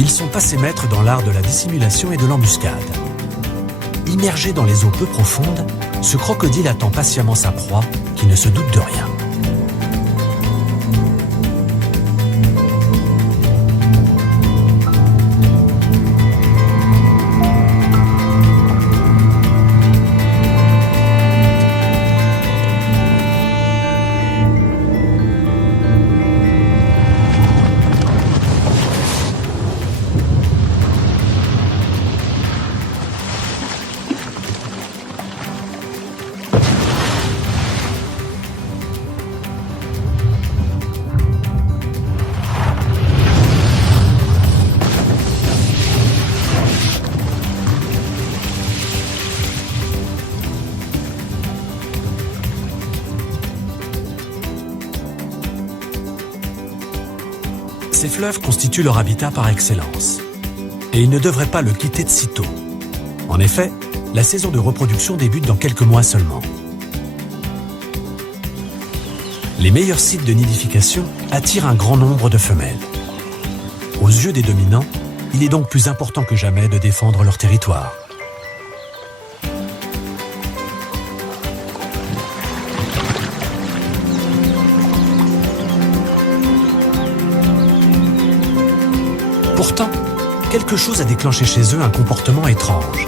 Ils sont passés maîtres dans l'art de la dissimulation et de l'embuscade. Immergé dans les eaux peu profondes, ce crocodile attend patiemment sa proie, qui ne se doute de rien. Ces fleuves constituent leur habitat par excellence. Et ils ne devraient pas le quitter de sitôt. En effet, la saison de reproduction débute dans quelques mois seulement. Les meilleurs sites de nidification attirent un grand nombre de femelles. Aux yeux des dominants, il est donc plus important que jamais de défendre leur territoire. Pourtant, quelque chose a déclenché chez eux un comportement étrange.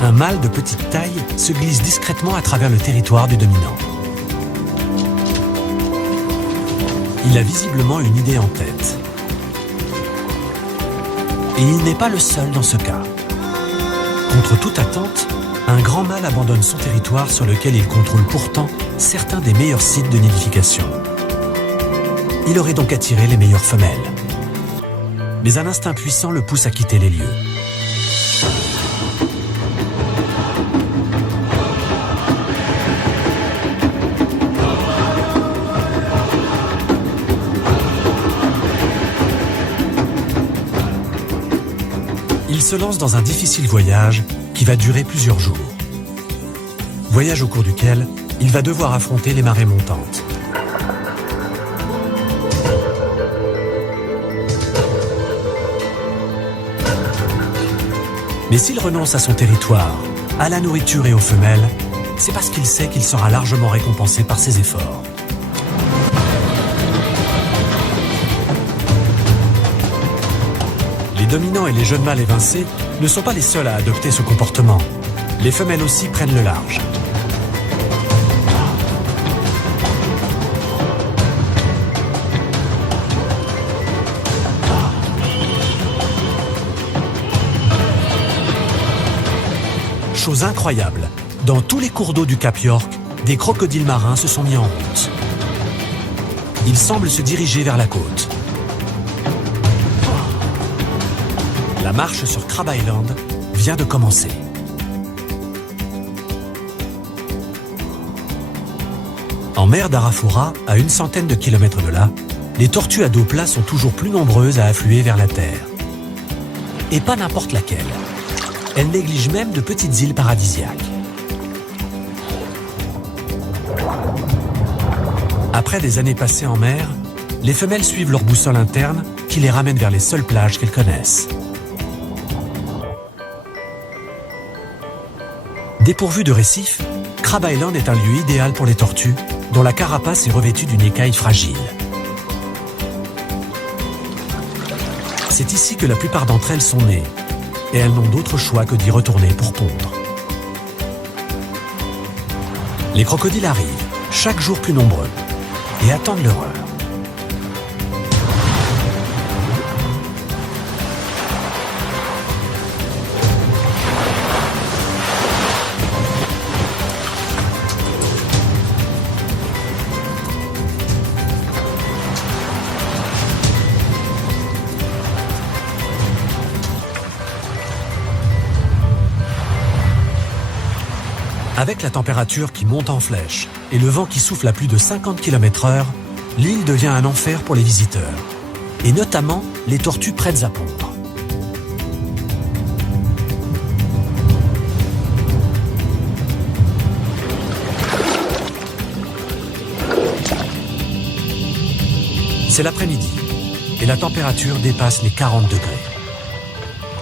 Un mâle de petite taille se glisse discrètement à travers le territoire du dominant. Il a visiblement une idée en tête. Et il n'est pas le seul dans ce cas. Contre toute attente, un grand mâle abandonne son territoire sur lequel il contrôle pourtant certains des meilleurs sites de nidification. Il aurait donc attiré les meilleures femelles. Mais un instinct puissant le pousse à quitter les lieux. Il se lance dans un difficile voyage qui va durer plusieurs jours. Voyage au cours duquel il va devoir affronter les marées montantes. Mais s'il renonce à son territoire, à la nourriture et aux femelles, c'est parce qu'il sait qu'il sera largement récompensé par ses efforts. Les dominants et les jeunes mâles évincés ne sont pas les seuls à adopter ce comportement. Les femelles aussi prennent le large. Chose incroyable, dans tous les cours d'eau du Cap York, des crocodiles marins se sont mis en route. Ils semblent se diriger vers la côte. La marche sur Crab Island vient de commencer. En mer d'Arafura, à une centaine de kilomètres de là, les tortues à dos plat sont toujours plus nombreuses à affluer vers la terre. Et pas n'importe laquelle. Elles négligent même de petites îles paradisiaques. Après des années passées en mer, les femelles suivent leur boussole interne qui les ramène vers les seules plages qu'elles connaissent. Dépourvu de récifs, Crab Island est un lieu idéal pour les tortues, dont la carapace est revêtue d'une écaille fragile. C'est ici que la plupart d'entre elles sont nées, et elles n'ont d'autre choix que d'y retourner pour pondre. Les crocodiles arrivent, chaque jour plus nombreux, et attendent leur heure. Avec la température qui monte en flèche et le vent qui souffle à plus de 50 km/h, l'île devient un enfer pour les visiteurs, et notamment les tortues prêtes à pondre. C'est l'après-midi. et la température dépasse les 40 degrés.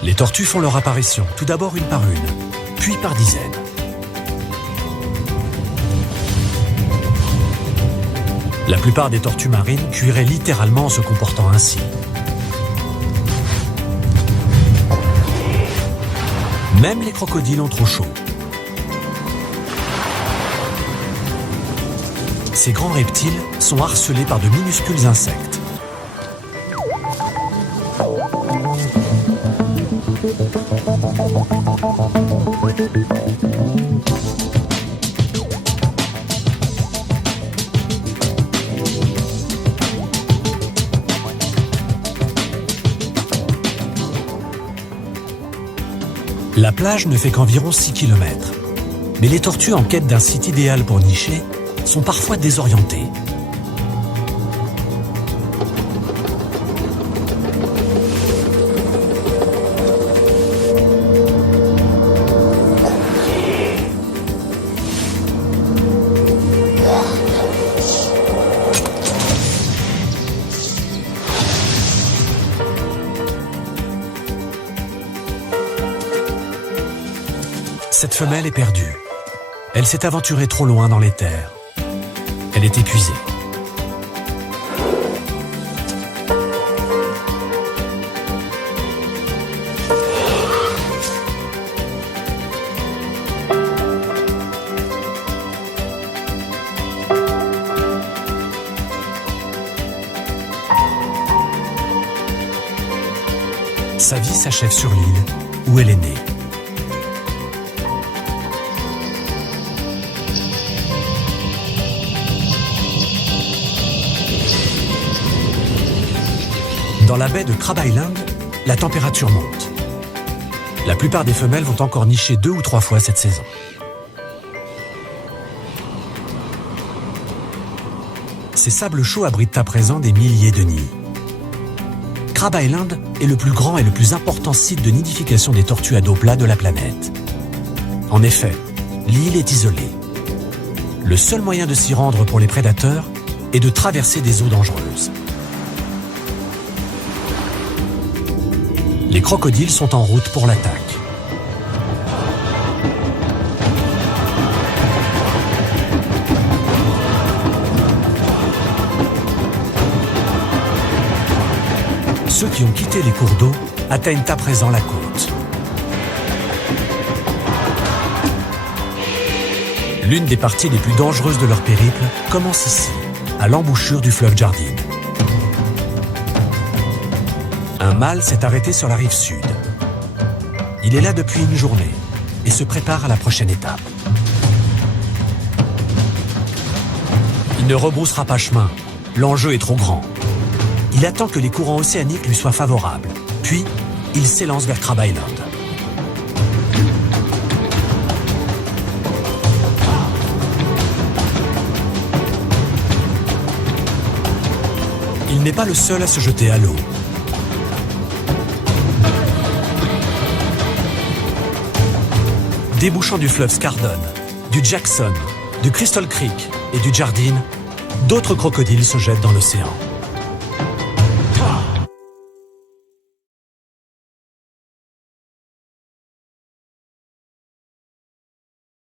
Les tortues font leur apparition, tout d'abord une par une, puis par dizaines. La plupart des tortues marines cuiraient littéralement en se comportant ainsi. Même les crocodiles ont trop chaud. Ces grands reptiles sont harcelés par de minuscules insectes. La plage ne fait qu'environ 6 km. Mais les tortues en quête d'un site idéal pour nicher sont parfois désorientées. Cette femelle est perdue. Elle s'est aventurée trop loin dans les terres. Elle est épuisée. Sa vie s'achève sur l'île où elle est née. Dans la baie de Crab Island, la température monte. La plupart des femelles vont encore nicher 2 ou 3 fois cette saison. Ces sables chauds abritent à présent des milliers de nids. Crab Island est le plus grand et le plus important site de nidification des tortues à dos plat de la planète. En effet, l'île est isolée. Le seul moyen de s'y rendre pour les prédateurs est de traverser des eaux dangereuses. Les crocodiles sont en route pour l'attaque. Ceux qui ont quitté les cours d'eau atteignent à présent la côte. L'une des parties les plus dangereuses de leur périple commence ici, à l'embouchure du fleuve Jardine. Un mâle s'est arrêté sur la rive sud. Il est là depuis une journée et se prépare à la prochaine étape. Il ne rebroussera pas chemin, l'enjeu est trop grand. Il attend que les courants océaniques lui soient favorables, puis il s'élance vers Crab Island. Il n'est pas le seul à se jeter à l'eau. Débouchant du fleuve Scardon, du Jackson, du Crystal Creek et du Jardine, d'autres crocodiles se jettent dans l'océan.